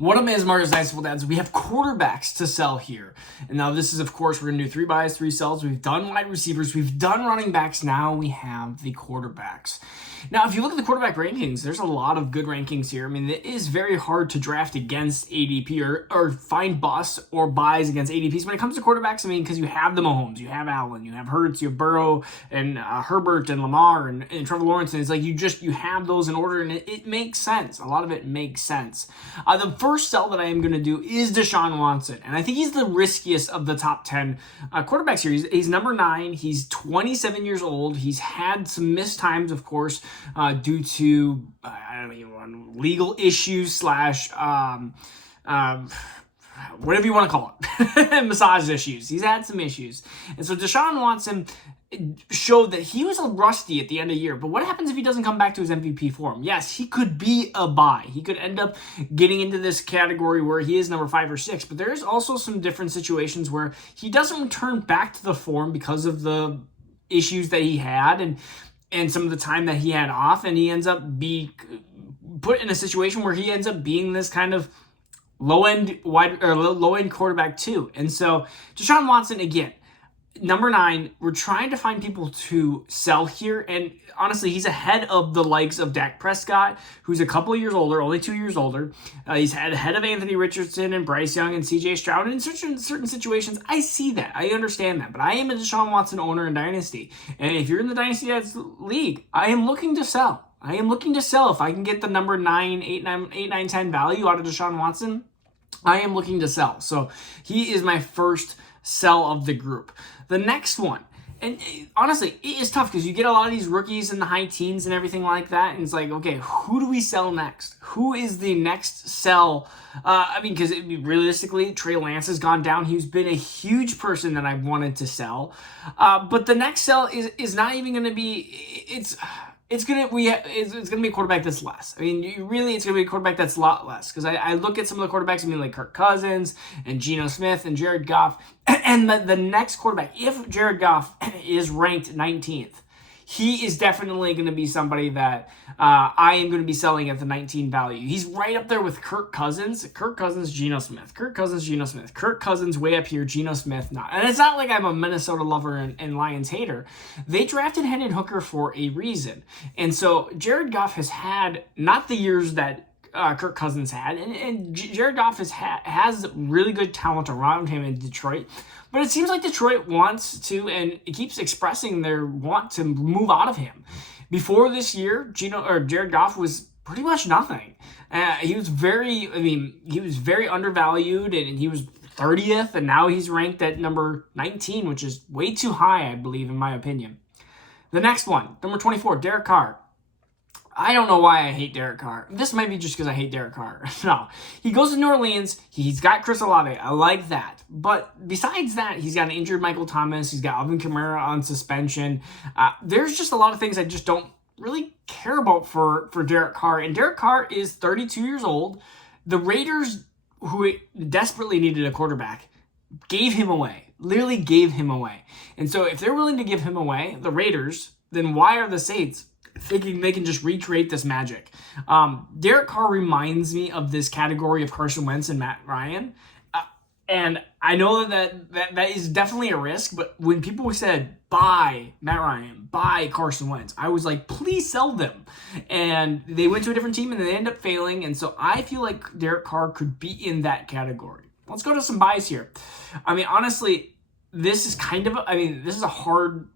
What up, is Marcus Nice Dads? We have quarterbacks to sell here. And now this is, of course, we're going to do 3 buys, 3 sells. We've done wide receivers. We've done running backs. Now we have the quarterbacks. Now, if you look at the quarterback rankings, there's a lot of good rankings here. I mean, it is very hard to draft against ADP or find busts or buys against ADPs. When it comes to quarterbacks, I mean, because you have the Mahomes, you have Allen, you have Hurts, you have Burrow, and Herbert, and Lamar, and Trevor Lawrence. And it's like you have those in order, and it makes sense. A lot of it makes sense. The first sell that I am going to do is Deshaun Watson. And I think he's the riskiest of the top 10 quarterbacks here. He's number 9. He's 27 years old. He's had some missed times, of course, due to legal issues / whatever you want to call it, massage issues. He's had some issues. And so Deshaun Watson showed that he was rusty at the end of the year. But what happens if he doesn't come back to his MVP form? Yes, he could be a buy. He could end up getting into this category where he is number 5 or 6. But there's also some different situations where he doesn't return back to the form because of the issues that he had and some of the time that he had off, and he ends up being put in a situation where he ends up being this kind of low-end quarterback too. And so Deshaun Watson, again, number 9, we're trying to find people to sell here. And honestly, he's ahead of the likes of Dak Prescott, who's a couple of years older, only 2 years older. He's ahead of Anthony Richardson and Bryce Young and CJ Stroud. And in certain situations, I see that. I understand that. But I am a Deshaun Watson owner in Dynasty. And if you're in the Dynasty Dads League, I am looking to sell. I am looking to sell. If I can get the number 9, 8, 9, 10 value out of Deshaun Watson, I am looking to sell. So he is my first sell of the group. The next one, and honestly, it is tough because you get a lot of these rookies in the high teens and everything like that, and it's like, okay, who do we sell next? Who is the next sell? Because realistically, Trey Lance has gone down. He's been a huge person that I wanted to sell, but the next sell is not even going to be. It's gonna be a quarterback that's less. I mean, it's gonna be a quarterback that's a lot less. Because I look at some of the quarterbacks, like Kirk Cousins and Geno Smith and Jared Goff, and the next quarterback, if Jared Goff is ranked 19th, he is definitely going to be somebody that I am going to be selling at the 19 value. He's right up there with Kirk Cousins, Geno Smith, Kirk Cousins, Geno Smith, Kirk Cousins way up here, Geno Smith not. And it's not like I'm a Minnesota lover and Lions hater. They drafted Hendon Hooker for a reason. And so Jared Goff has had not the years that Kirk Cousins had, and Jared Goff has really good talent around him in Detroit, but it seems like Detroit wants to, and it keeps expressing their want to move out of him. Before this year, Jared Goff was pretty much nothing. He was very undervalued, and he was 30th, and now he's ranked at number 19, which is way too high, I believe, in my opinion. The next one, number 24, Derek Carr. I don't know why I hate Derek Carr. This might be just because I hate Derek Carr. No. He goes to New Orleans. He's got Chris Olave. I like that. But besides that, he's got an injured Michael Thomas. He's got Alvin Kamara on suspension. There's just a lot of things I just don't really care about for Derek Carr. And Derek Carr is 32 years old. The Raiders, who desperately needed a quarterback, gave him away. Literally gave him away. And so if they're willing to give him away, the Raiders, then why are the Saints thinking they can just recreate this magic? Derek Carr reminds me of this category of Carson Wentz and Matt Ryan. And I know that is definitely a risk, but when people said, buy Matt Ryan, buy Carson Wentz, I was like, please sell them. And they went to a different team and they ended up failing. And so I feel like Derek Carr could be in that category. Let's go to some buys here. Honestly, this is a hard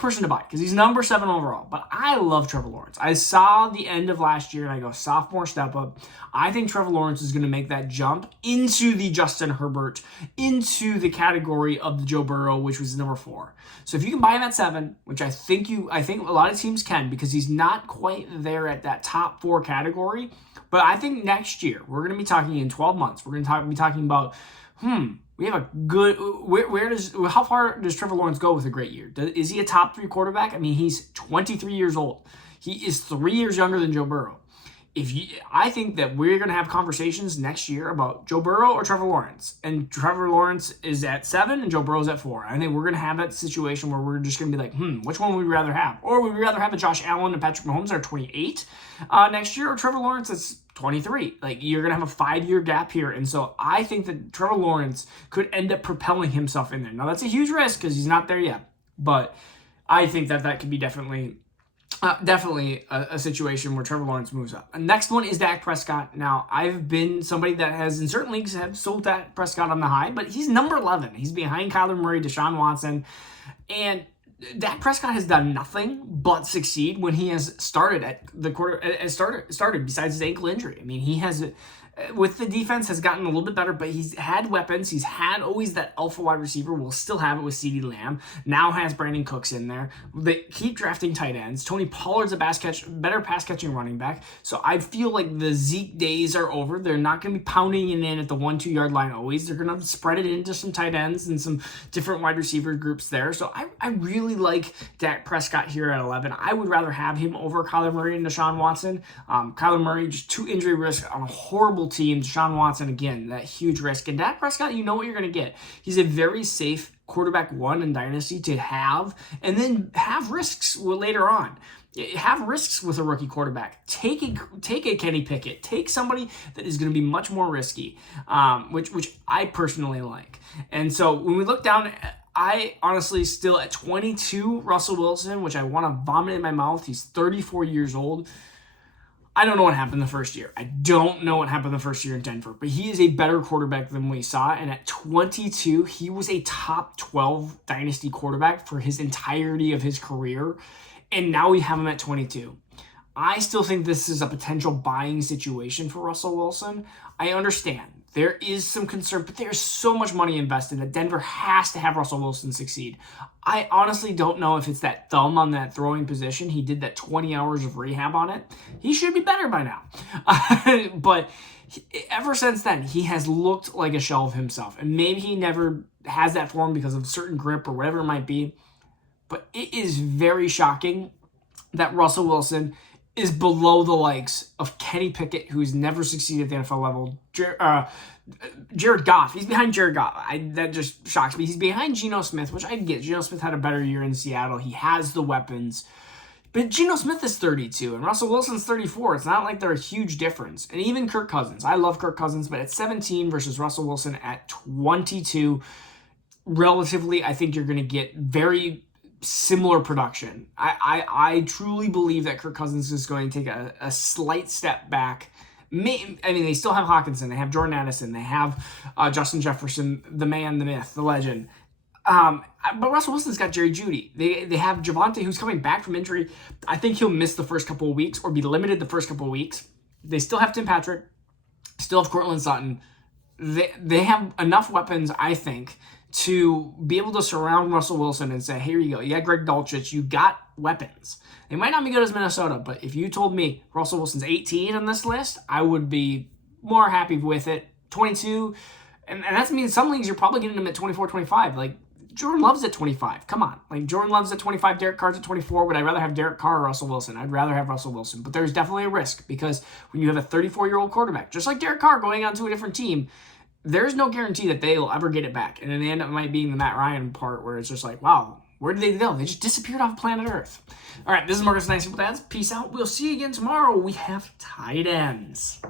person to buy because he's number 7 overall. But I love Trevor Lawrence. I saw the end of last year and I go, sophomore step up. I think Trevor Lawrence is going to make that jump into the Justin Herbert, into the category of the Joe Burrow, which was number 4. So if you can buy him at 7, which I think a lot of teams can, because he's not quite there at that top 4 category. But I think next year, we're going to be talking in 12 months, we're going to be talking about, we have a good. How far does Trevor Lawrence go with a great year? Is he a top 3 quarterback? He's 23 years old. He is 3 years younger than Joe Burrow. I think that we're going to have conversations next year about Joe Burrow or Trevor Lawrence. And Trevor Lawrence is at 7 and Joe Burrow's at 4. I think we're going to have that situation where we're just going to be like, which one would we rather have? Or would we rather have a Josh Allen and Patrick Mahomes that are 28 next year, or Trevor Lawrence that's 23. Like, you're going to have a 5-year gap here. And so I think that Trevor Lawrence could end up propelling himself in there. Now, that's a huge risk because he's not there yet. But I think that that could be definitely a situation where Trevor Lawrence moves up. Next one is Dak Prescott. Now, I've been somebody that has, in certain leagues, have sold Dak Prescott on the high, but he's number 11. He's behind Kyler Murray, Deshaun Watson, and Dak Prescott has done nothing but succeed when he has started at the started besides his ankle injury. I mean, he has, with the defense, has gotten a little bit better, but he's had weapons. He's had always that alpha wide receiver. We'll still have it with CeeDee Lamb. Now has Brandon Cooks in there. They keep drafting tight ends. Tony Pollard's a better pass-catching running back. So I feel like the Zeke days are over. They're not going to be pounding it in at the 1-2 yard line always. They're going to spread it into some tight ends and some different wide receiver groups there. So I really like Dak Prescott here at 11. I would rather have him over Kyler Murray and Deshaun Watson. Kyler Murray, just 2 injury risk on a horrible team. Deshaun Watson, again, that huge risk. And Dak Prescott, you know what you're going to get. He's a very safe quarterback 1 in Dynasty to have, and then have risks later on. Have risks with a rookie quarterback. Take a Kenny Pickett. Take somebody that is going to be much more risky, which I personally like. And so when we look down, I honestly still at 22, Russell Wilson, which I want to vomit in my mouth. He's 34 years old. I don't know what happened the first year. I don't know what happened the first year in Denver, but he is a better quarterback than we saw. And at 22, he was a top 12 dynasty quarterback for his entirety of his career. And now we have him at 22. I still think this is a potential buying situation for Russell Wilson. I understand there is some concern, but there's so much money invested that Denver has to have Russell Wilson succeed. I honestly don't know if it's that thumb on that throwing position. He did that 20 hours of rehab on it. He should be better by now. But ever since then, he has looked like a shell of himself. And maybe he never has that form because of certain grip or whatever it might be. But it is very shocking that Russell Wilson is below the likes of Kenny Pickett, who's never succeeded at the NFL level. Jared Goff. He's behind Jared Goff. That just shocks me. He's behind Geno Smith, which I get. Geno Smith had a better year in Seattle. He has the weapons. But Geno Smith is 32, and Russell Wilson's 34. It's not like they're a huge difference. And even Kirk Cousins. I love Kirk Cousins, but at 17 versus Russell Wilson at 22, relatively, I think you're going to get very similar production. I truly believe that Kirk Cousins is going to take a slight step back. I mean, they still have Hawkinson. They have Jordan Addison. They have Justin Jefferson, the man, the myth, the legend. But Russell Wilson's got Jerry Jeudy. They have Javonte, who's coming back from injury. I think he'll miss the first couple of weeks or be limited the first couple of weeks. They still have Tim Patrick. Still have Courtland Sutton. They have enough weapons, I think, to be able to surround Russell Wilson and say, here you go. You got Greg Dulcich. You got weapons. They might not be good as Minnesota, but if you told me Russell Wilson's 18 on this list, I would be more happy with it. 22, and that means some leagues you're probably getting them at 24, 25. Like, Jordan Love's at 25. Come on. Like, Jordan Love's at 25, Derek Carr's at 24. Would I rather have Derek Carr or Russell Wilson? I'd rather have Russell Wilson. But there's definitely a risk because when you have a 34-year-old quarterback, just like Derek Carr going on to a different team, there's no guarantee that they'll ever get it back. And in the end, it might be the Matt Ryan part where it's just like, wow, where did they go? They just disappeared off planet Earth. All right, this is Marcus Nice Simple Dads. Peace out. We'll see you again tomorrow. We have tight ends.